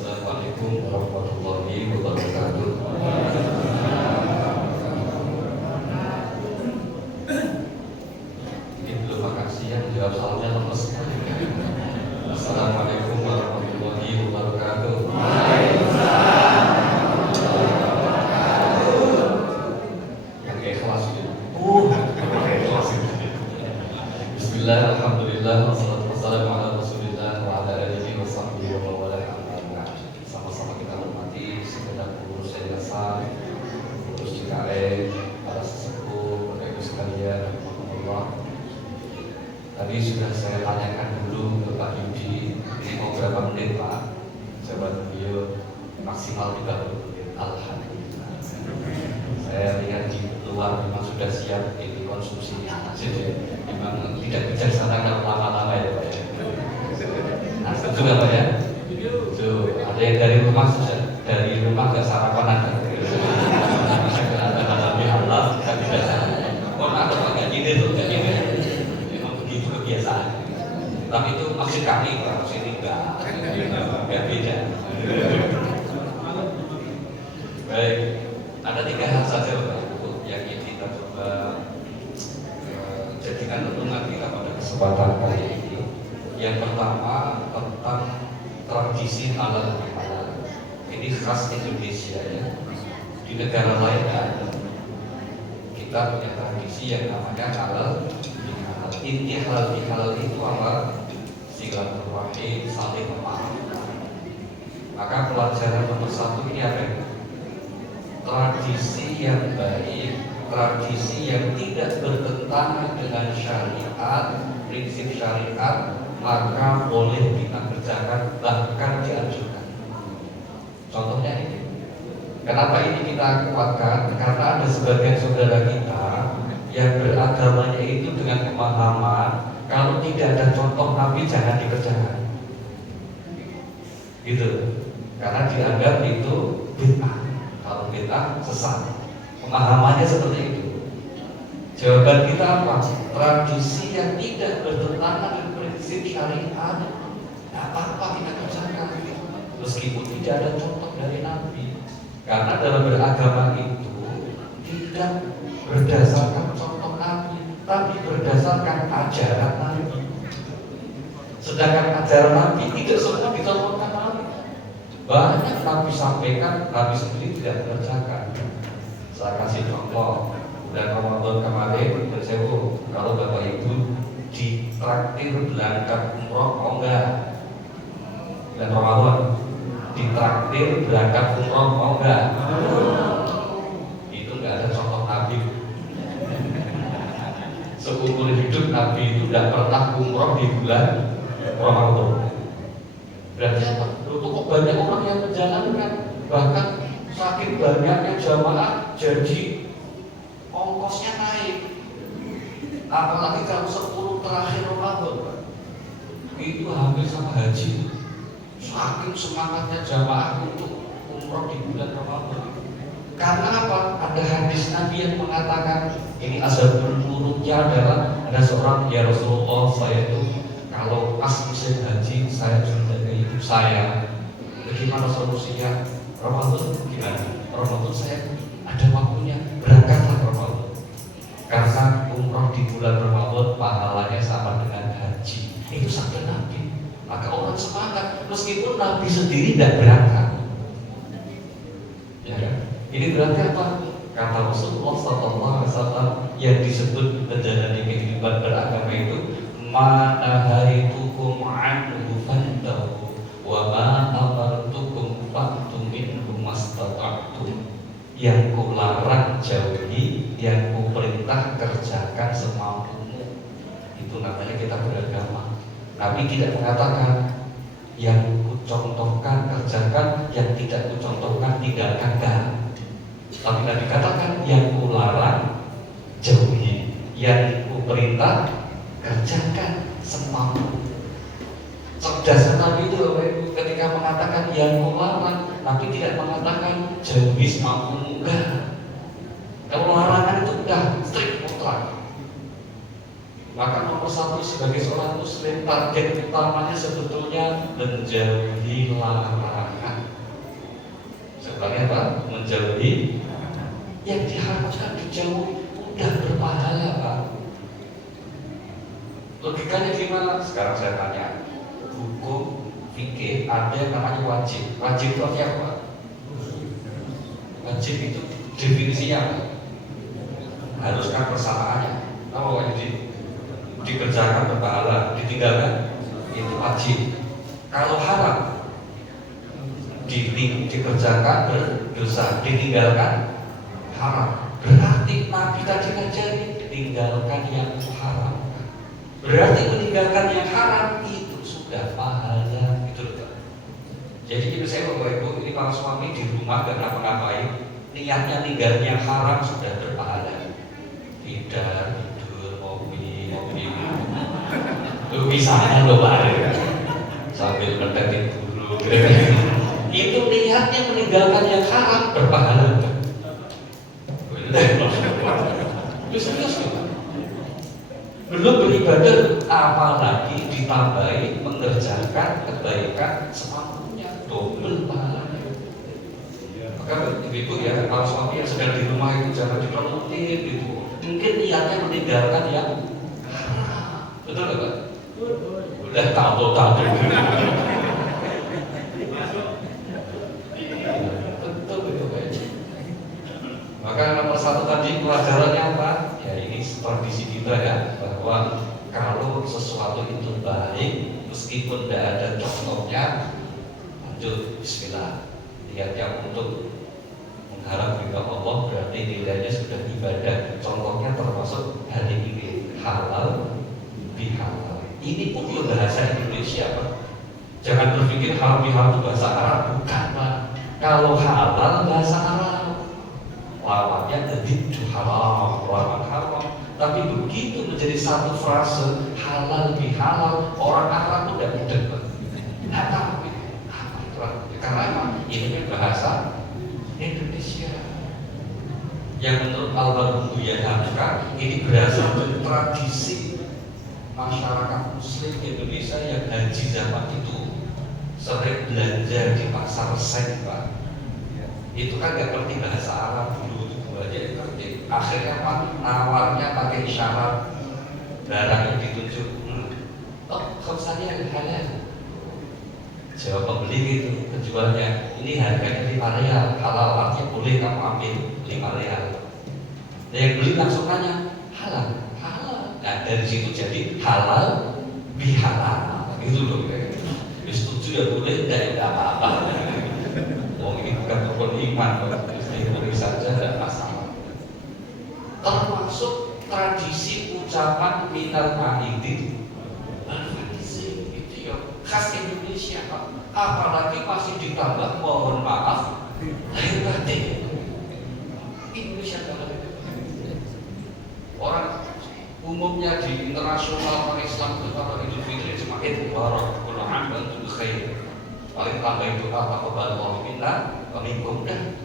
Assalamualaikum warahmatullahi wabarakatuh. Ini belum makan siang, jawab salamnya lemes. Assalamualaikum warahmatullahi wabarakatuh. Yang ikhlas itu. Ikhlas itu. Bismillah, alhamdulillah, wassalatu wassalamu ala rasulillah wa ala alihi wa sahbihi wa mawala. Sama-sama kita hormati segenap pengurus yayasan, pengurus JKN, para sesepuh, Bapak Ibu sekalian, rahmatullah. Tadi sudah saya tanyakan dulu ke Pak Yudi, ini mau berapa menit Pak? Jawab beliau maksimal 30 menit. Alhamdulillah. Saya lihat di luar memang sudah siap ini konsumsinya. Jadi memang tidak bijaksana kalau lama-lama ya Pak ya. Nah, setuju nggak Pak ya? Tuh, ada yang dari rumah saja, dari rumah nggak sarapan ada. Ada Nabi Allah, kita biasa. Mohon maaf Pak, nggak gini tuh, nggak gini. Memang begitu kebiasaan. Tapi itu maksud kami, Pak, maksud ini nggak beda. Baik, ada 3 hal saja Pak yang ingin kita coba jadikan renungan kita pada kesempatan kali ini. Yang pertama tentang tradisi halal bihalal. Ini khas Indonesia ya. Di negara lain ada. Kita punya tradisi yang namanya halal bihalal. Inti halal bihalal itu apa? Silaturahim, saling memaafkan. Maka pelajaran nomor 1 ini apa? Tradisi yang baik, tradisi yang tidak bertentangan dengan syariat, prinsip syariat, maka boleh kita kerjakan, bahkan dianjurkan. Contohnya ini. Kenapa ini kita kuatkan? Karena ada sebagian saudara kita yang beragamanya itu dengan pemahaman kalau tidak ada contoh Nabi jangan dikerjakan. Gitu. Karena dianggap itu bid'ah. Kalau bid'ah sesat. Pemahamannya seperti itu. Jawaban kita apa? Tradisi yang tidak bertentangan dengan prinsip syariat, tidak apa-apa kita kerjakan, meskipun tidak ada contoh dari Nabi. Karena dalam beragama itu tidak berdasarkan contoh Nabi, tapi berdasarkan ajaran Nabi. Sedangkan ajaran Nabi tidak semua dicontohkan Nabi. Banyak Nabi sampaikan, Nabi sendiri tidak mengerjakan. Saya kasih contoh. Dan Ramadan kemarin bersewu, kalau Bapak Ibu ditraktir berangkat umroh mau enggak? Dan Ramadan ditraktir berangkat umroh mau enggak? Itu enggak ada contoh Nabi. Seumur hidup Nabi itu tidak pernah umroh di bulan Ramadan. Berarti apa? Kok banyak orang yang menjalankan, bahkan saking banyaknya jamaah jadi ongkosnya naik. Apalagi kalau 10 terakhir Ramadan itu hampir sama haji. Saking semangatnya jamaah untuk umroh di bulan Ramadan. Karena apa? Ada hadis Nabi yang mengatakan ini asbabul nurutnya adalah ada seorang, ya Rasulullah, saya itu kalau pas musim haji saya menjaga hidup saya. Bagaimana solusinya? Ramadan gimana? Ramadan saya ada waktunya, berangkatlah Ramadan. Karena umroh di bulan Ramadan pahalanya sama dengan haji. Itu sabda Nabi. Maka orang semangat meskipun Nabi sendiri tidak berangkat. Ya kan? Ini berarti apa? Kata Rasulullah SAW yang disebut menjalani kehidupan beragama itu, mana haritukum anhu fantahu wa ma amartukum fa'tu minhu mastata'tum. Yang kularang jauhi, yang kuperintah kerjakan semampumu. Itu namanya kita beragama. Nabi tidak mengatakan yang kucontohkan kerjakan, yang tidak kucontohkan tinggalkan. Tapi Nabi katakan yang kularang jauhi, yang kuperintah kerjakan semampu. Cerdas Nabi itu ketika mengatakan yang kularang, Nabi tidak mengatakan jauhi semampu. Enggak. Kalau larangan itu udah strict mutlak. Maka nomor 1 sebagai seorang muslim target utamanya sebetulnya menjauhi larangan. aturannya apa? Menjauhi yang diharapkan dijauhi, udah berpahala Pak. Logikanya gimana? Sekarang saya tanya, hukum fikih ada yang namanya wajib. Wajib itu artinya apa? Wajib itu definisinya apa? Haruskah persamaannya? Apa wajib? Dikerjakan berpahala, ditinggalkan itu wajib. Kalau haram dikerjakan berdosa, ditinggalkan haram. Berarti Nabi tadi ngajari tinggalkan yang haram. Berarti meninggalkan yang haram itu sudah pahala, gitu loh. Jadi ini saya Bapak Ibu, ini para suami di rumah gak ngapa-ngapain, niatnya tinggalkan yang haram sudah berpahala. Tidak tidur, ngopi, lu misalnya lo Pak, sambil mendetik dulu. Itu niatnya meninggalkan yang haram berpahala. Serius Pak. Belum beribadah, apalagi ditambahi mengerjakan kebaikan semampunya, double pahalanya. Maka ibu ya, para suami yang sedang di rumah itu jangan dikelutin gitu. Mungkin niatnya meninggalkan yang haram, betul nggak Pak? Udah tahu. Betul Pak. Maka nomor satu tadi pelajarannya apa? Ya ini tradisi kita ya, bahwa kalau sesuatu itu baik, meskipun tidak ada contohnya, lanjut Bismillah. Niatnya untuk mengharap ridha Allah, berarti nilainya sudah ibadah. Contohnya termasuk hari ini halal bihalal. Ini pun juga bahasa Indonesia Pak. Jangan berpikir halal bihalal itu bahasa Arab, bukan Pak. Kalau halal bahasa Arab, lawannya jadi halal, lawan haram. Tapi begitu menjadi satu frase halal bihalal, orang Arab itu tidak mudah Pak. Tidak tahu apa itu. Karena emang ini bahasa Indonesia. Yang menurut Almarhum Buya Hamka ini berasal dari tradisi masyarakat Muslim Indonesia yang haji zaman itu sering belanja di pasar Sen Pak. Itu kan nggak ngerti bahasa Arab dulu, itu aja ngerti. Akhirnya Pak nawarnya pakai isyarat, barang yang ditunjuk. Kalau saya halal. Jawab pembeli gitu, penjualnya, ini harganya 5 rial, halal, artinya boleh kamu ambil 5 rial. Dan yang beli langsung tanya, halal. Nah dari situ jadi halal bihalal, gitu loh. Setuju ya boleh, tidak apa-apa. Ini bukan rukun iman, boleh saja tidak masalah. Termasuk tradisi ucapan minal aidin itu ya khas Indonesia Pak. Apalagi masih ditambah mohon maaf lahir batin. Indonesia banget. Orang umumnya di internasional orang Islam itu kalau Idul Fitri semakin barakul amal khair. Paling tambah itu apa kebalah minna minkum dah.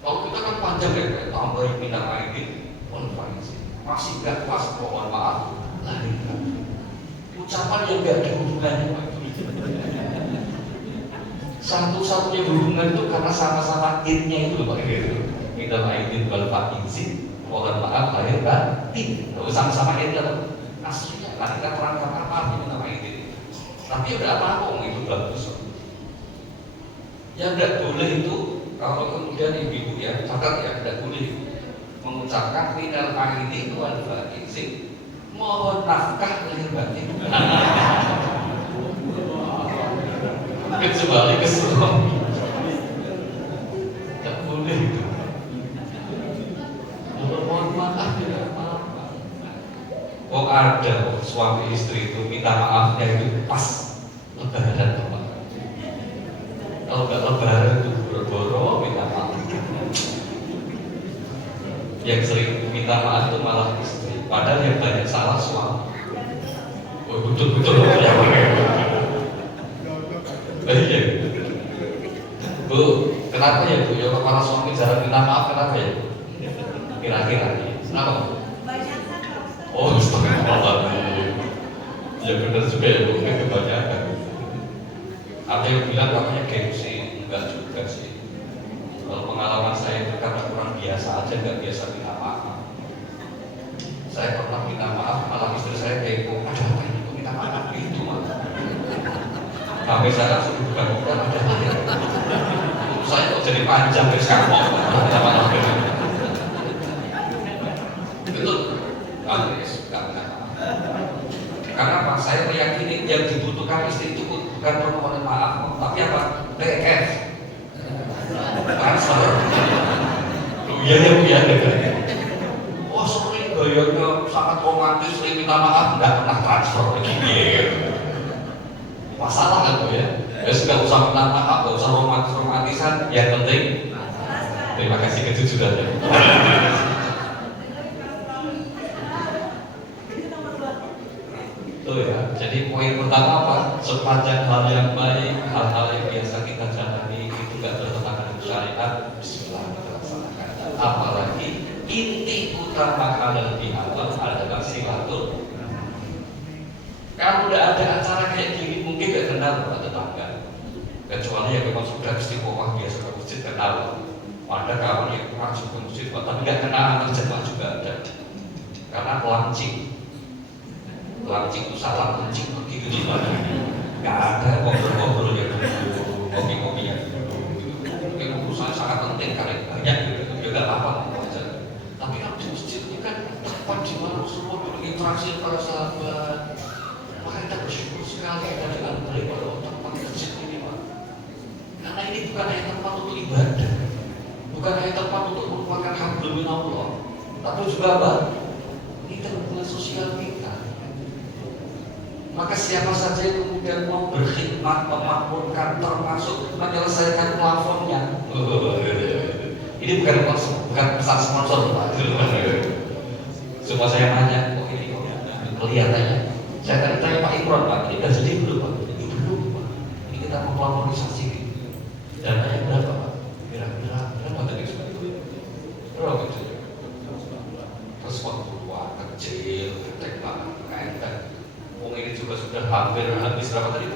Kalau kita kan panjang ya, tambah minna aidin masih nggak pas, mohon maaf lahir batin. Ucapan yang nggak ada hubungannya Pak. Satu-satunya hubungan itu karena sama-sama innya itu Pak. Minal aidin wal faizin, mohon maaf lahir batin. Sama-sama in dalam aslinya kan kita terangkan apa artinya minal aidin. Tapi udah apa-apa itu bagus. Yang tidak boleh itu kalau kemudian ibu ya catat ya, tidak boleh mengucapkan minal aidin wal faizin, mohon nafkah lahir batin. Kecuali ke suami, tidak boleh itu. Mohon maaf tidak apa-apa. Kok ada suami istri itu minta maafnya itu pas lebaran Pak. Kalau nggak lebaran itu boro-boro minta maaf. Yang sering minta maaf itu malah istri. Padahal yang banyak salah suami. Oh betul-betul ya. Iya. Bu, kenapa ya Bu? Ya para suami jarang minta maaf, kenapa ya? Kira-kira kenapa? Oh, astagfirullah. Ya benar juga ya Bu, kebanyakan. Ada yang bilang katanya gengsi, enggak juga sih. Kalau saja nggak biasa minta maaf. Saya pernah minta maaf, malah istri saya kepo, ada apa ini kok minta maaf itu malah. Sampai saya sudah buka ada apa ya? Saya kok jadi panjang dari sekarang. Ada maaf itu Andres, nggak minta maaf. Karena apa? Saya meyakini yang dibutuhkan istri itu bukan permohonan maaf, tapi apa? TF, transfer. Iya ya Bu ya. Oh sering gayanya sangat romantis, sering minta maaf, nggak pernah transfer begini. Masalah kan Bu ya? Ya sudah usah minta maaf, nggak usah romantisan. Yang penting, terima kasih kejujurannya. Tuh ya. Jadi poin pertama apa? Sepanjang hal yang baik, hal-hal yang biasa kita jalani itu nggak bertentangan dengan syariat, bismillah kita laksanakan. Apalagi inti utama halal bihalal adalah silaturahmi. Kalau udah ada acara kayak gini mungkin gak kenal sama tetangga, kecuali yang memang sudah istiqomah biasa ke masjid kenal. Ada kawan yang langsung ke masjid tapi gak kenal antar jemaah juga ada. Karena lancing itu salah lancing begitu gimana? Gak ada ngobrol-ngobrol yang kopi-kopi yang mungkin urusan sangat penting karena banyak gitu ya gak apa-apa aja. Tapi kalau di masjid ini kan tempat di mana semua berinteraksi para sahabat. Maka kita bersyukur sekali ada dengan beliau pada tempat masjid ini Pak. Karena ini bukan hanya tempat untuk ibadah, bukan hanya tempat untuk merupakan hablum minallah, tapi juga apa? Kita hubungan sosial kita. Maka siapa saja yang kemudian mau berkhidmat, memakmurkan, termasuk menyelesaikan plafonnya. Ini bukan pesan sponsor Pak. Cuma saya nanya, kok ini kelihatannya. Saya tadi tanya Pak Imron Pak, ini sudah jadi belum Pak? Ini belum Pak. Ini kita mau plafonisasi. Dananya berapa Pak? Kira-kira berapa tadi sebenarnya? Berapa kecil? Terus waktu tua kecil, ketek banget, enteng. Wong ini juga sudah hampir habis berapa tadi?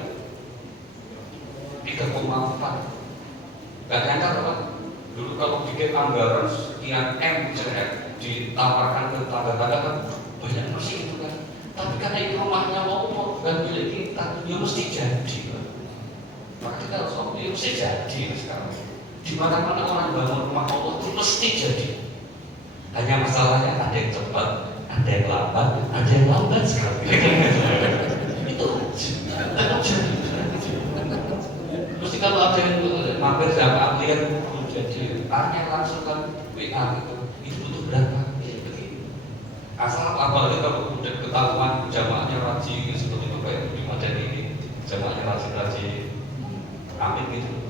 3,4. Gak nyangka Pak. Dulu kalau bikin anggaran sekian M ditawarkan ke tangga-tangga kan banyak masih gitu kan. Tapi karena ini rumahnya mau bukan milik kita, ya mesti jadi. Maka kita harus ya mesti jadi sekarang. Di mana-mana orang bangun rumah Allah itu mesti jadi. Hanya masalahnya ada yang cepat, ada yang lambat, ada yang lambat sekali. Itu tidak jadi. Mesti kalau ada yang mampir sama lihat belum jadi, tanya langsung kan WA itu butuh berapa? Asal apalagi kalau kemudian ketahuan jamaahnya rajin seperti itu kayak di Madani ini jamaahnya rajin amin gitu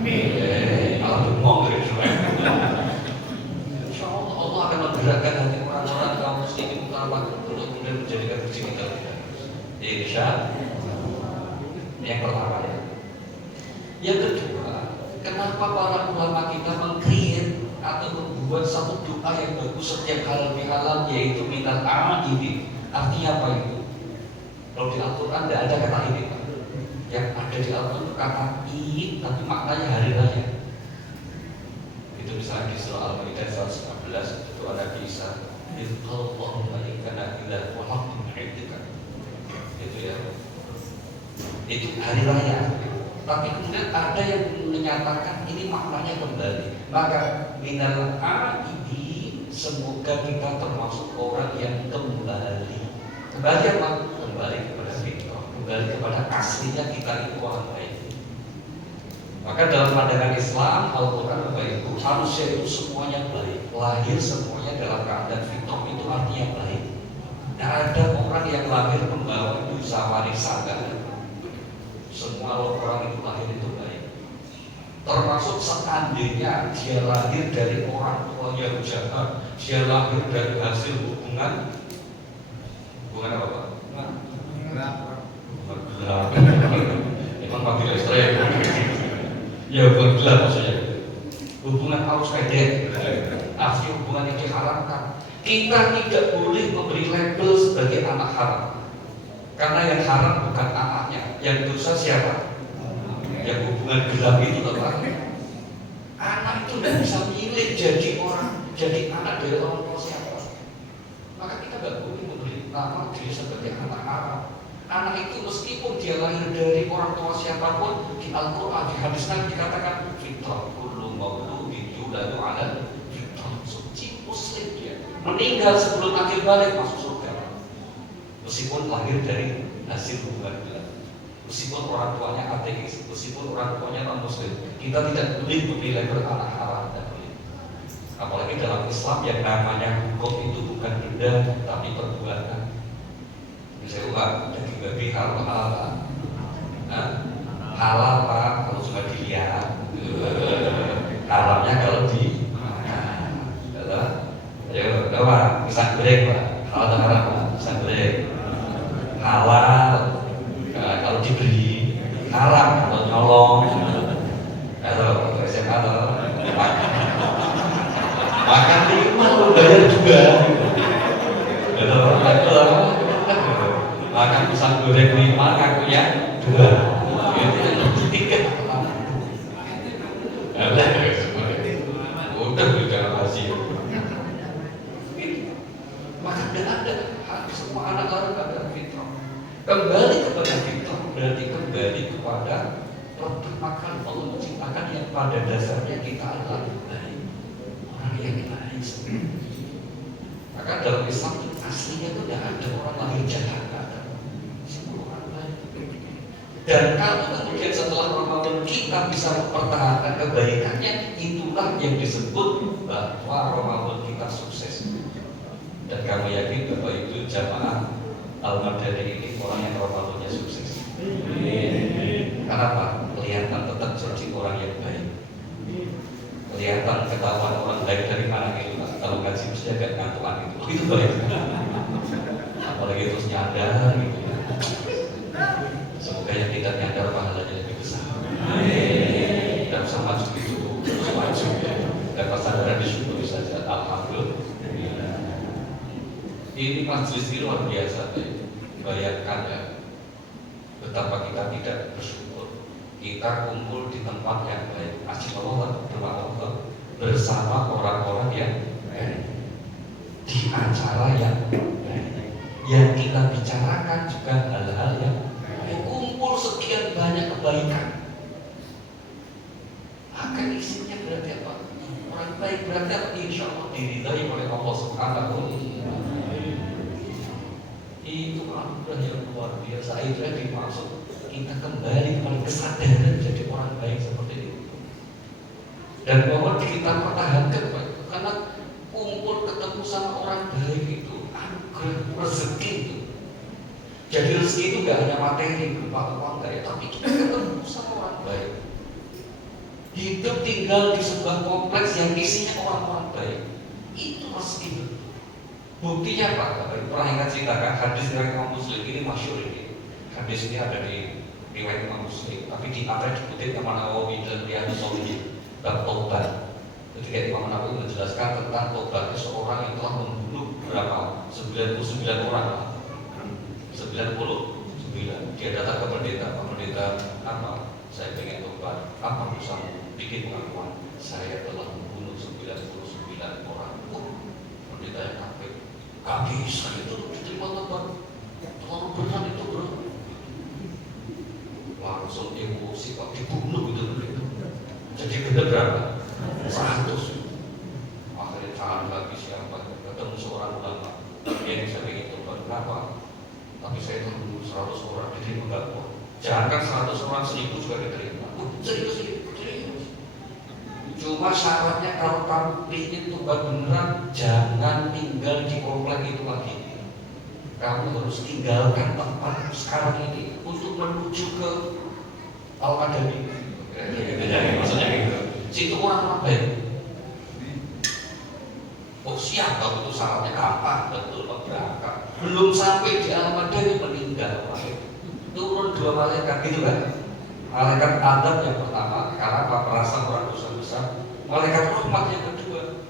amin kalau bengong gitu insya Allah akan menggerakkan hati orang-orang kaum muslimin utama untuk kemudian menjadikan rezeki kita insya yang pertama ya. Yang kedua, kenapa para ulama kita meng-create atau membuat satu doa yang bagus setiap halal bihalal yaitu minal a'idi. Artinya apa itu? Kalau di Al-Quran tidak ada kata ini Pak. Yang ada di Al-Quran itu kata id tapi maknanya hari raya. Itu misalnya di surah Al-Maidah 119 itu ada kisah Allahumma ikana ilah wa haqqun indika. Itu ya. Itu hari raya. Tapi kemudian ada yang menyatakan ini maknanya kembali. Maka minal a'idi, semoga kita termasuk orang yang kembali. Kembali apa? Kembali kepada fitrah, kembali kepada aslinya kita itu orang baik. Maka dalam pandangan Islam, Al-Quran Bapak Ibu, manusia itu semuanya baik. Lahir semuanya dalam keadaan fitrah, itu artinya baik. Tidak ada orang yang lahir membawa dosa warisan. Semua orang itu lahir itu baik. Termasuk seandainya dia lahir dari orang tua yang jahat, dia lahir dari hasil hubungan apa Pak? Gelap. Emang Pak tidak ekstrem. Ya bukan gelap maksudnya. Hubungan harus pendek. Asli hubungan yang diharamkan. Kita tidak boleh memberi label sebagai anak haram. Karena yang haram bukan anaknya, yang dosa siapa? Yang hubungan gelap itu Bapak. Anak itu tidak bisa milih jadi orang jadi anak dari orang tua siapa? Maka kita nggak boleh memberi nama diri sebagai anak haram. Anak itu meskipun dia lahir dari orang tua siapapun, di Al-Quran, di hadis Nabi dikatakan fitrah kullu mauludin yuladu ala fitrah, suci muslim dia. Meninggal sebelum akhir balik masuk surga. Meskipun lahir dari hasil hubungan bilang, meskipun orang tuanya ateis, meskipun orang tuanya non muslim, kita tidak boleh memilih anak haram dan boleh. Apalagi dalam Islam yang namanya hukum itu bukan benda tapi perbuatan. Saya ulang, daging babi halal pak, halal pak kalau cuma dilihat, haramnya kalau dimakan. Ayo, pak, pisang goreng pak, halal atau haram pak, pisang goreng. Halal kalau diberi, haram kalau nyolong. Atau SMA atau makan 5 bayar 2. Makan pisang goreng 5 ngakunya 2. Itu 3. Udah kasih. Maka ada semua anak orang ada fitrah. Kembali kepada fitrah berarti kembali kepada pertemakan Allah menciptakan yang pada dasarnya kita adalah baik, orang yang baik. Maka dalam Islam aslinya itu tidak ada orang lahir jahat, semua orang baik. Dan kalau kemudian setelah Ramadan kita bisa mempertahankan kebaikannya, itulah yang disebut bahwa Ramadan kita sukses. Dan kami yakin bahwa itu jamaah Al-Madani ini orang yang Ramadannya sukses. Kenapa? Kelihatan tetap jadi orang yang baik. Kelihatan ketahuan orang baik dari mana itu. Kalau ngaji mesti agak ngantuan gitu. Itu baik. Apalagi terus nyadar gitu. Semoga yang tidak nyadar pahalanya lebih besar. Dan usah maju itu terus maju. Dan kesadaran disyukuri saja. Alhamdulillah. Ini majelis ini luar biasa. Bayangkan ya, betapa kita tidak bersyukur. Kita kumpul di tempat yang baik, asyik bersama orang-orang yang baik, di acara yang baik, yang kita bicarakan juga hal-hal yang baik. Kumpul sekian banyak kebaikan. Akan isinya berarti apa? Orang baik berarti apa? Insya Allah diridai oleh Allah Subhanahu wa Ta'ala. Itu anugerah yang luar biasa. Itu yang dimaksud kita kembali kepada kesadaran jadi orang baik seperti itu. Dan bahwa kita pertahankan karena kumpul ketemu sama orang baik itu anugerah rezeki itu. Jadi rezeki itu gak hanya materi berupa uang ya, tapi kita ketemu sama orang baik. Hidup tinggal di sebuah kompleks yang isinya orang-orang baik. Itu rezeki itu. Buktinya apa? Pernah ingat ceritakan hadis dari Imam Muslim ini masyhur ini. Hadis ini ada di riwayat Imam Muslim, tapi di akhir dikutip Imam Nawawi dan Riyadhus Shalihin bab taubat. Ketika Imam Nawawi menjelaskan tentang taubat seorang yang telah membunuh berapa? 99 orang. 99. Dia datang ke pendeta apa? Saya pengen taubat. Apa dosamu? Bikin pengakuan. Saya telah membunuh 99 orang. Pendeta yang kafir. Gak bisa itu diterima taubat. Terlalu berat itu bro. Langsung emosi kok dibunuh gitu. Jadi benar berapa? 100. Akhirnya tangan lagi siapa? Ketemu seorang ulama. Ini saya ingin taubat. Kenapa? Tapi saya telah membunuh 100 orang. Diterima gak kok? Jangan 100 orang 1000 juga diterima. Serius. Cuma syaratnya kalau kamu ingin taubat beneran, jangan tinggal di komplek itu lagi. Kamu harus tinggalkan tempat sekarang ini untuk menuju ke Al-Madani. Maksudnya gitu. Situ orang baik. Oh siap kalau itu syaratnya kapan? Betul berangkat. Belum sampai di Al-Madani meninggal. Turun 2 malaikat gitu kan? Malaikat adab yang pertama, karena apa? Merasa orang dosa besar. Malaikat rahmat yang kedua,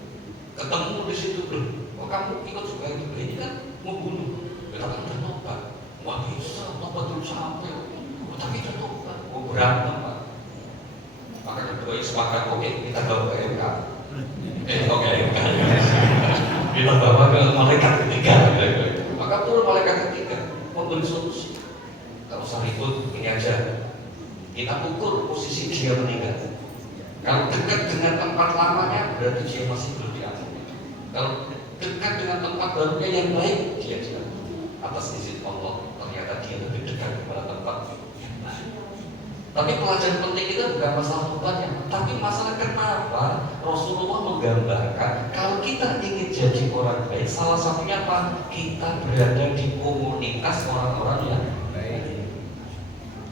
ketemu di situ bro. Oh kamu ikut juga itu? Ini kan membunuh. Kita kan udah tobat. Wah bisa, tobat dulu sampai. Oh tapi kita tobat. Oh berantem pak. Maka kedua sepakat oke kita bawa ke MK. Oke. Kita bawa ke malaikat ketiga. Maka turun malaikat ketiga memberi solusi. Kalau usah ribut, ini aja. Kita ukur posisi dia meninggal. Kalau dekat dengan tempat lamanya, berarti dia masih belum diampuni. Kalau dekat dengan tempat barunya yang baik, dia diampuni. Atas izin Allah, ternyata dia lebih dekat kepada tempat yang baik. Tapi pelajaran penting itu bukan masalah tempatnya, tapi masalah kenapa Rasulullah menggambarkan kalau kita ingin jadi orang baik, salah satunya apa? Kita berada di komunitas orang-orang yang baik.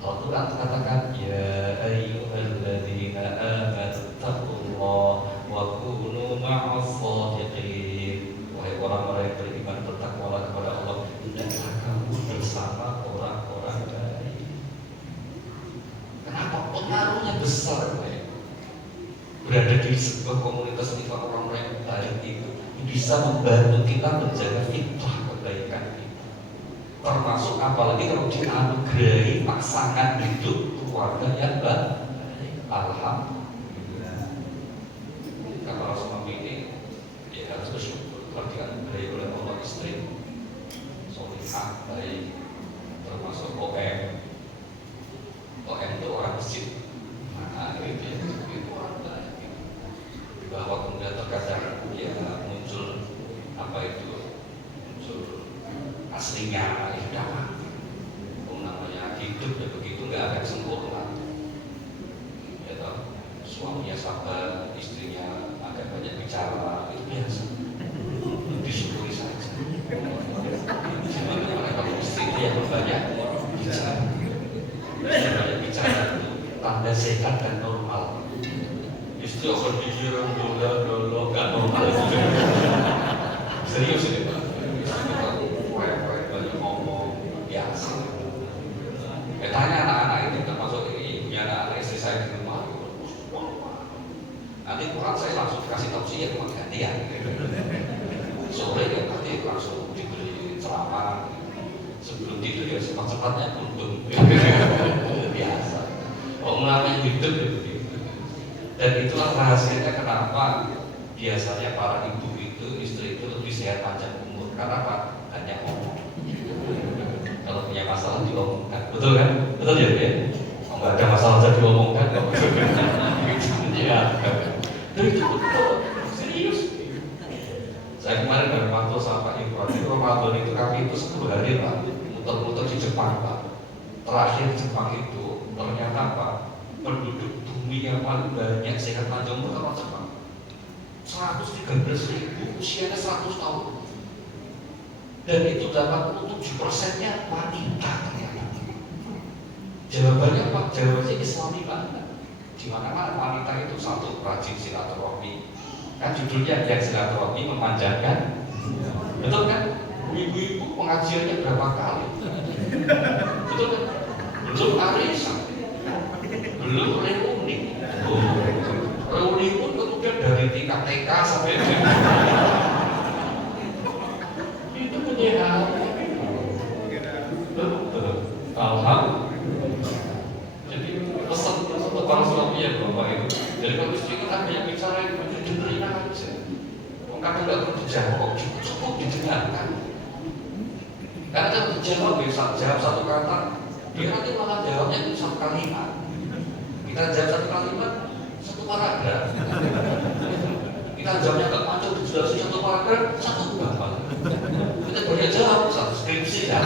Al-Quran katakan, ya ayyuhalladzina amanu taqullaha wa kunu ma'as shadiqin. Wahai orang-orang yang beriman, bertakwalah kepada Allah, hendaklah kamu bersama orang-orang baik. Kenapa? Pengaruhnya besar, ya. Berada di sebuah komunitas lingkungan orang-orang yang baik itu bisa membantu kita menjaga fitrah kebaikan kita. Termasuk apalagi kalau dianugerahi pasangan hidup keluarga yang baik. Alhamdulillah. Kalau suami ini ya harus bersyukur kalau dianugerahi oleh Allah istri solihah baik, termasuk OM itu orang masjid. Nah, itu orang baik. Bahwa kemudian terkadang ya muncul apa itu muncul aslinya ya dapat. Namanya hidup ya begitu, nggak akan sempurna. Ya toh, suaminya sabar, istrinya agak banyak bicara, itu biasa. Disyukuri saja. Jangan kalau istrinya yang banyak bicara. Banyak bicara itu tanda sehat dan normal. Istri akan pikiran dolo nggak normal. Serius ini Pak. Banyak ngomong biasa. Tanya anak-anak ini termasuk ini punya anak istri saya di rumah. Nanti Quran saya langsung kasih tausiah gantian. Sore ya nanti langsung diberi ceramah. Sebelum tidur ya cepat-cepatnya kuntum. Biasa. Namanya hidup ya begitu. Dan itulah rahasianya kenapa biasanya para ibu itu, istri itu lebih sehat panjang umur. Karena apa? Hanya ngomong. Kalau punya masalah diomongkan, betul kan? Betul ya, ya? Kalau nggak ada masalah jadi diomongkan, ya. Dan itu betul, serius. Saya kemarin dari waktu sama Pak Ibrahim itu Ramadan itu kami itu 10 hari Pak, muter-muter di Jepang Pak. Terakhir Jepang itu ternyata Pak, penduduk bumi yang paling banyak sehat panjang umur orang Jepang. 113.000, usianya 100 tahun. Dan itu 87%-nya wanita ternyata. Jawabannya Pak, jawabannya Islami banget. Di mana-mana wanita itu satu rajin silaturahmi. Kan judulnya yang silaturahmi memanjangkan. Betul kan? Ibu-ibu pengajiannya berapa kali? Betul kan? Belum arisan, belum reuni. Reuni pun kemudian dari tingkat TK sampai itu menyehatkan. Alhamdulillah. Jadi pesan untuk para suami ya Bapak Ibu. Jadi kalau istri kita banyak bicara itu dengerin aja. Kadang nggak perlu dijawab, cukup didengarkan. Karena kalau dijawab bisa jawab satu kata, dia nanti malah jawabnya itu satu kalimat. Kita jawab satu kalimat, satu paragraf. Kita jawabnya nggak macam dijelasin satu paragraf, satu bab. Kita boleh jawab satu skripsi ya.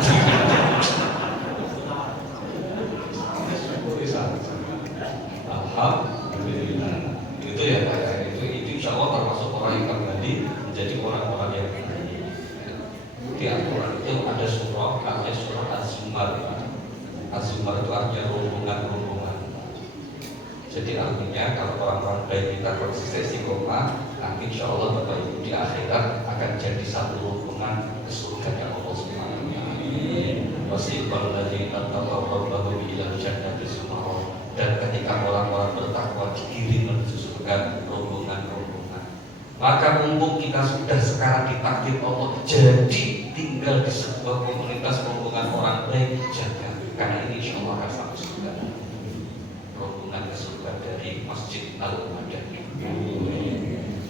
Alhamdulillah. Itu ya Pak ya. Itu insya Allah termasuk orang yang kembali menjadi orang-orang yang baik. Di Al-Quran itu ada surah, namanya surah Az-Zumar. Az-Zumar itu artinya rombongan-rombongan. Jadi artinya kalau orang-orang baik kita konsisten istiqomah, nanti insya Allah Bapak Ibu di akhirat akan jadi satu rombongan ke surga Allah Subhanahu wa taala. Wasiqal ladzina taqaw rabbahum ila jannati zumar. Dan ketika orang-orang bertakwa dikirim menuju surga rombongan-rombongan. Maka mumpung kita sudah sekarang ditakdir Allah jadi tinggal di sebuah komunitas rombongan orang baik, jaga. Karena ini insya Allah akan sampai surga. Rombongan ke surga dari Masjid Al-Madani.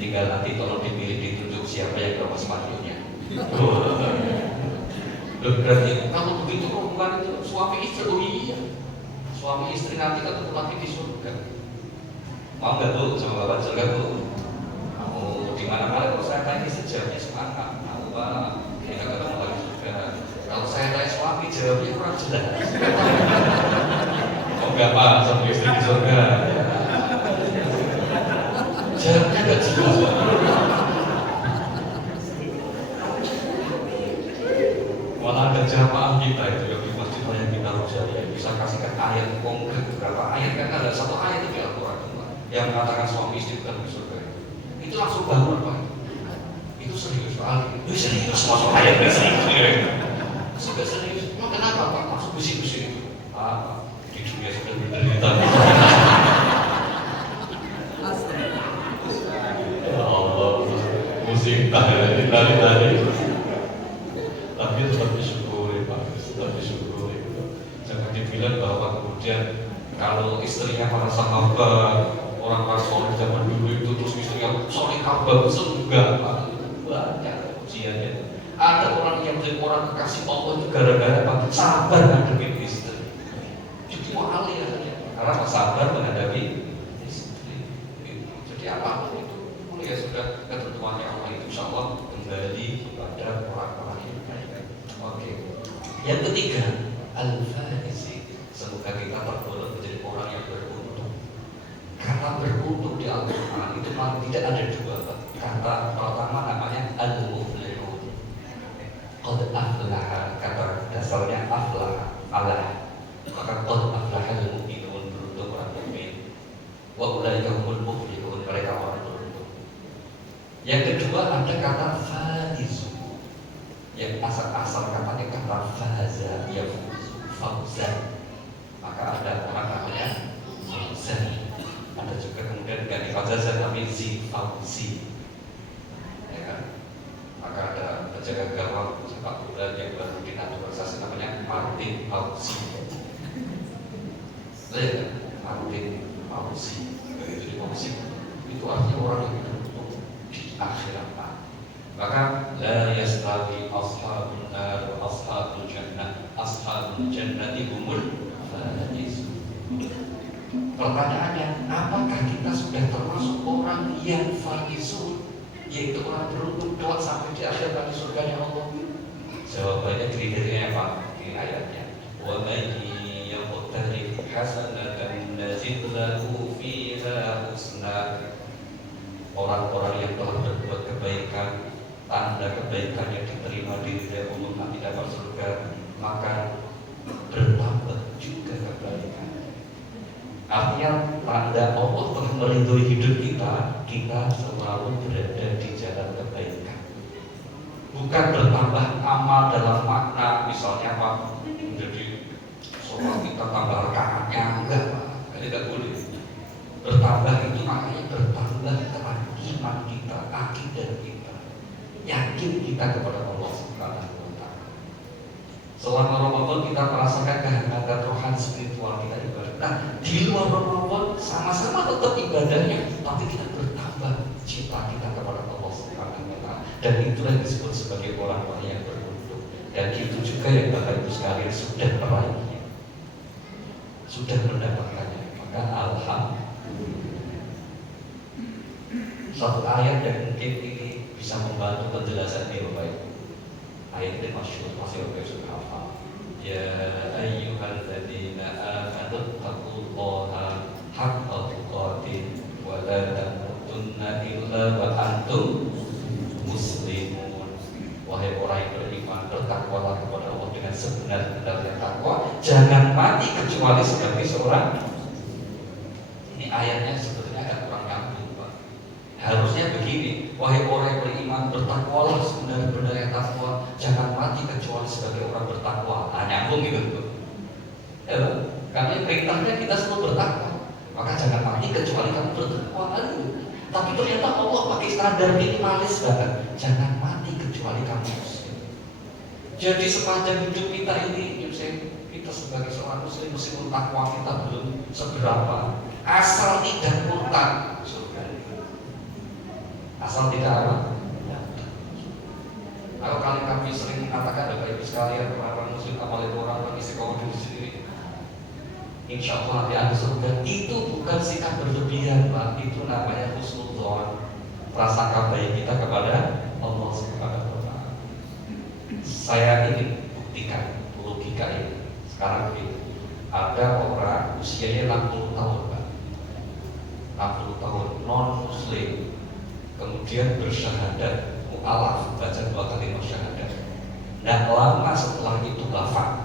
tinggal nanti tolong dipilih ditunjuk siapa yang bawa sepatunya. Berarti kalau begitu hubungan itu suami istri, oh iya, suami istri nanti ketemu lagi di surga. Mau nggak tuh sama bapak surga tuh? Mau di mana-mana kalau saya tanya istri jawabnya semangat, mau pak kita ketemu lagi surga. Kalau saya tanya suami jawabnya kurang jelas. Oh nggak pak sama istri di surga? Jawabnya nggak jelas. Malah ada jamaah kita itu yang di masjid yang kita Rosalia bisa kasihkan ayat konkret beberapa ayat, kan ada satu ayat itu di Al-Quran yang mengatakan suami istri bukan di surga. Itu langsung bangun pak. Itu serius sekali. Itu serius masuk ayat serius. Sudah serius. Emang kenapa pak? Masuk bisik-bisik itu. Apa? Di dunia sudah menderita. Ya Allah, musibah dari. Tapi tetap disyukuri Pak, tetap disyukuri. Jangan dibilang bahwa kemudian kalau istrinya para sahabat, orang-orang soleh zaman dulu itu terus istrinya soleh kabar, enggak Pak. Banyak ujiannya. Ada orang yang menjadi orang kekasih Allah itu gara-gara Pak sabar menghadapi istri. Jadi mahal ya, karena sabar menghadapi istri. Jadi apapun itu, ya sudah ketentuannya Allah itu insya Allah kembali kepada orang-orang yang baik. Oke. Yang ketiga, al-faizi. Semoga kita tergolong menjadi orang yang beruntung. Kata beruntung di Al-Quran itu paling tidak ada dua. Kata pertama namanya al-muflihun. Qad aflaha, kata dasarnya aflaha, falah. Maka qad aflaha al-mu'minun, beruntung orang mukmin. Wa ulaika humul muflihun, mereka orang beruntung. Yang kedua ada kata faiz, yang asal katanya kata faza, ya fauzan. Maka ada orang namanya fauzan. Ada juga kemudian ganti fauzan tapi zi fauzi. Ya kan? Maka ada penjaga gawang sepak bola yang baru dinaturalisasi namanya Martin Fauzi. Ya kan? Martin Fauzi. Begitu di Fauzi. Itu artinya orang yang beruntung di akhirat. Maka la yastawi ashabun nar wa ashabul jannah, ashabul jannati humul faizun. Pertanyaannya, apakah kita sudah termasuk orang yang faizun, yaitu orang beruntung kelak sampai di akhir nanti surganya Allah? Jawabannya kriterianya apa? Ini ayatnya. Wa may yaqtarif hasanatan nazid lahu fiha husna. Orang-orang yang telah berbuat kebaikan, tanda kebaikan yang diterima diri dari Allah nanti dapat surga, maka bertambah juga kebaikan. Artinya tanda Allah telah melindungi hidup kita, kita selalu berada di jalan kebaikan. Bukan bertambah amal dalam makna misalnya apa, menjadi sholat kita tambah rakaatnya, enggak, tidak boleh. Bertambah itu maknanya bertambah iman kita, akidah kita, yakin kita kepada Allah Subhanahu wa Ta'ala. Selama Ramadan kita merasakan kehangatan rohani spiritual kita ibadah. Nah, di luar Ramadan sama-sama tetap ibadahnya, tapi kita bertambah cinta kita kepada Allah Subhanahu wa Ta'ala. Dan itulah yang disebut sebagai orang-orang yang beruntung. Dan itu juga yang Bapak Ibu sekalian sudah meraihnya, sudah mendapatkannya. Maka alhamdulillah. Satu ayat yang mungkin ini bisa membantu penjelasan ini Bapak Ibu. Ayat ini masyhur, masih Bapak Ibu sudah hafal. Ya ayyuhalladzina amanu taqullaha haqqa tuqatih wa la tamutunna illa wa antum muslimun. Wahai orang yang beriman, bertakwalah kepada Allah dengan sebenar-benarnya takwa, jangan mati kecuali sebagai seorang. Ini ayatnya sebetulnya agak kurang nyambung. Harusnya begini, wahai orang yang beriman, bertakwalah sebenar-benarnya takwa, jangan mati kecuali sebagai orang bertakwa. Nah, nyambung gitu. Ya, karena perintahnya kita selalu bertakwa, maka jangan mati kecuali kamu bertakwa. Tapi ternyata Allah pakai standar minimalis banget, jangan mati kecuali kamu muslim. Jadi sepanjang hidup kita ini, kita sebagai seorang muslim, meskipun takwa kita belum seberapa, asal tidak murtad, asal tidak apa. Kalau kalian kami sering mengatakan Bapak Ibu sekalian, orang muslim apalagi orang istiqomah di sini, insya Allah nanti ada surga. Itu bukan sikap berlebihan, Pak. Itu namanya husnudzon, prasangka baik kita kepada Allah Subhanahu wa Ta'ala. Saya ingin buktikan logika ini. Sekarang begini, ada orang usianya 60 tahun, Pak, 60 tahun, non muslim, kemudian bersyahadat, mu'alaf, baca 2 kali syahadat. Dan lama setelah itu wafat.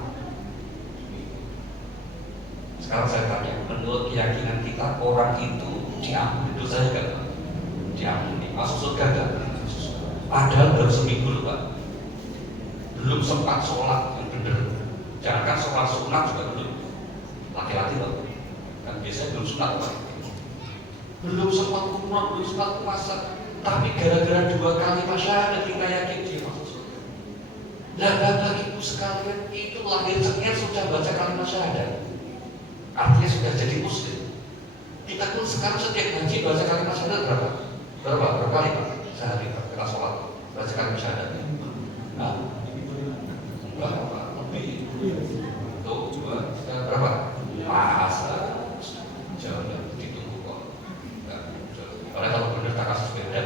Sekarang saya tanya, menurut keyakinan kita orang itu diampuni dosanya kan, Pak? Diampuni, masuk surga kan? Padahal baru seminggu loh, Pak. Belum sempat sholat yang benar. Jangankan sholat sunat juga belum. Laki-laki loh, kan biasanya belum sunat, Pak. Belum sempat umrah, belum sempat puasa, tapi gara-gara 2 kali syahadat kita yakin dia masuk surga. Nah, Bapak Ibu sekalian, itu lahirnya sudah baca kalimat syahadat, artinya sudah jadi muslim. Kita pun sekarang setiap haji baca kalimat syahadat berapa kali, Pak? Sehari, Pak, kita sholat baca kalimat syahadat. Nah, enggak, Pak, lebih. Tuh, berapa? Masa jauh ditunggu kok. Karena kalau benar tak kasus beda.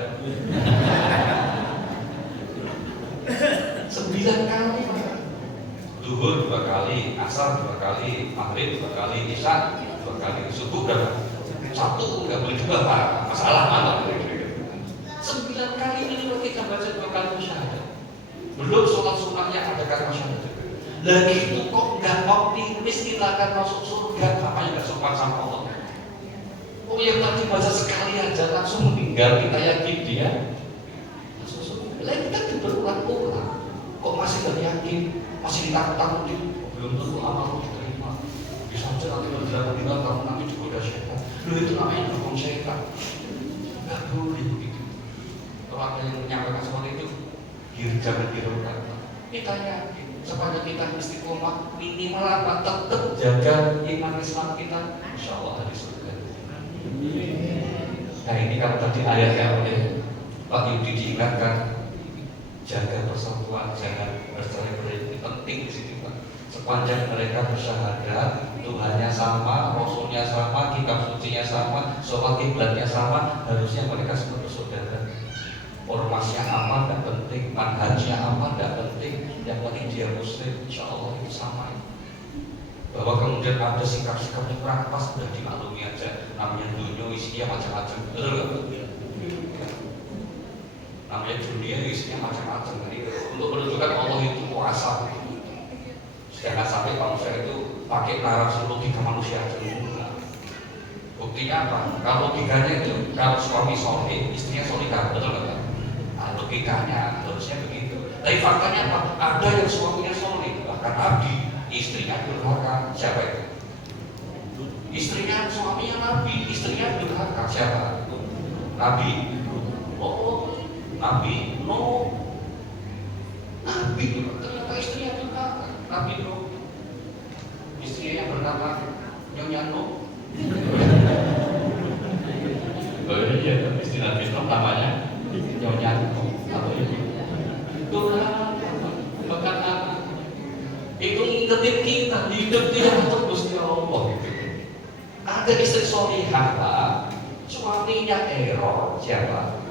9 kali, Pak. Duhur 2 kali, asar 2 kali, maghrib 2 kali, isya 2 kali, subuh berapa? 1, nggak boleh 2, Pak. Masalah mana? 9 kali ini kita baca 2 kali syahadat. Belum sholat sunnahnya ada kalimat syahadat. Lagi itu kok nggak optimis kita akan masuk surga? Makanya nggak sopan sama Allah. Oh, yang tadi baca sekali aja langsung meninggal, kita yakin dia masuk surga. Lalu kita berulang-ulang, kok masih nggak yakin, masih ditakut-takutin, belum tentu amal diterima. Bisa saja nanti berjalan tinggal kamu nanti digoda syaitan. Loh, itu namanya dukung syaitan. Nggak boleh begitu. Kalau ada yang menyampaikan seperti itu, jangan dirokan. Kita yakin supaya kita istiqomah, minimal apa? Tetap jaga iman Islam kita, insya Allah di surga. Nah, ini kalau tadi ayatnya oleh Pak Yudi diingatkan, jaga persatuan, jangan bercerai-berai, ini penting di sini, Pak. Sepanjang mereka bersyahadat, Tuhannya sama, Rasulnya sama, kitab sucinya sama, sholat kiblatnya sama, harusnya mereka semua bersaudara. Ormasnya apa tidak penting, manhajnya apa tidak penting, yang penting dia muslim, insya Allah itu sama. Bahwa kemudian ada sikap-sikap yang kurang pas, sudah dimaklumi aja. Namanya dunia isinya macam-macam, betul nggak? Namanya dunia isinya macam-macam. Jadi untuk menunjukkan Allah itu kuasa, jangan sampai manusia itu pakai narasi logika manusia aja. Buktinya apa? Kalau logikanya itu, kalau suami soleh, istrinya solihah, betul nggak? Logikanya harusnya begitu. Tapi faktanya apa? Ada yang suaminya soleh, bahkan abdi, istrinya durhaka. Siapa itu? Istrinya, suaminya nabi, istrinya durhaka. Siapa? Nabi. Oh, nabi. No. Nabi. Ternyata istrinya durhaka. Nabi no. Istrinya yang bernama Nyonya No. Oh iya, istri Nabi no namanya Nyonya No. Bahkan apa? Itu ngingetin kita, hidup dia untuk Gusti Allah gitu. Ada istri solihah, Pak, suaminya error, siapa?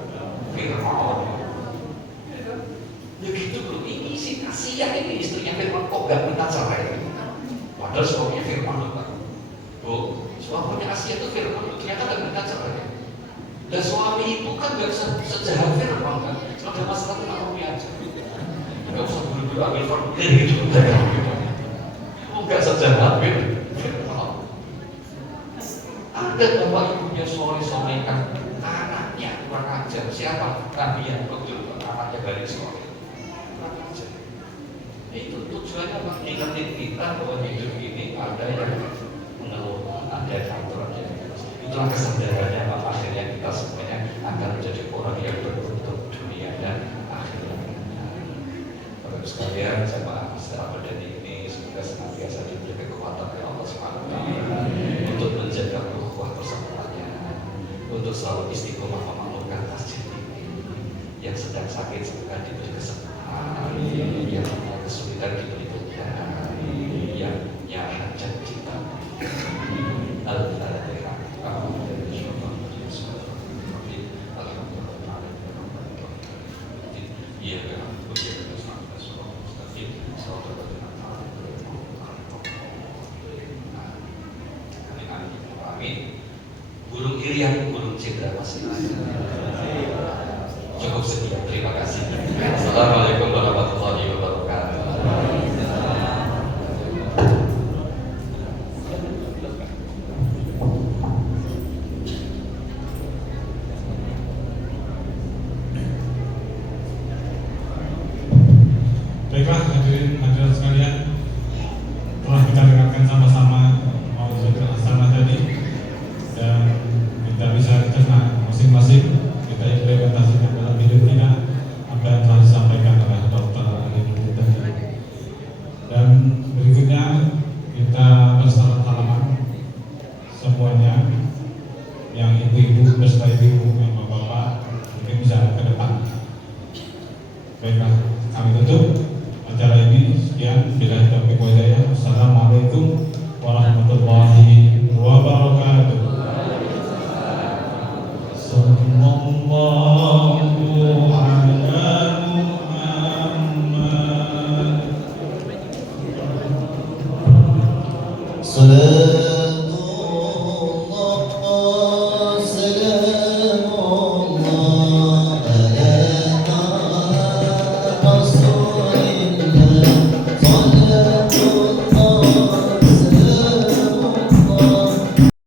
Fir'aun. Begitu loh, ini sih kasihan ini istrinya Fir'aun, kok gak minta cerai? Padahal suaminya Fir'aun loh, Pak. Oh, suaminya Asia itu Fir'aun, ternyata gak minta cerai. Dan suami itu kan gak sejahat Fir'aun kan? Ada masalah itu aku aja. Gak usah buru-buru ambil formulir gitu. Enggak sejahat Fir'aun. Ada bapak ibunya soleh-soleh kan, anaknya kurang ajar. Siapa? Nabi yang betul, anaknya Bani Israil. Kurang ajar. Itu tujuannya apa? Ingetin kita bahwa hidup ini ada yang mengelola, ada yang atur, ada yang terus. Itulah kesadarannya, Pak. Akhirnya kita semuanya akan menjadi orang yang beruntung dunia dan akhirat. Bapak sekalian, jemaah secara badani ini semoga senantiasa diberi kekuatan oleh Allah Subhanahu wa Ta'ala untuk menjaga ukhuwah persaudaraan, untuk selalu istiqomah memakmurkan masjid ini. yang sedang sakit semoga diberi kesembuhan, yang punya kesulitan diberi kemudahan, yang hajat kita. Al-Fatihah. Burung irian, burung cendera masih cukup sekian. Terima kasih. Assalamualaikum warahmatullahi wabarakatuh. Baiklah hadirin hadirat sekalian, telah kita dengarkan sama-sama mau'izah hasanah tadi, dan kita bisa cerna masing-masing kita implementasikan dalam hidup kita apa yang telah disampaikan oleh Dr. Ali tadi. Dan berikutnya kita bersalat salaman semuanya, yang ibu-ibu beserta ibu-ibu, bapak-bapak mungkin bisa ke depan. Baiklah.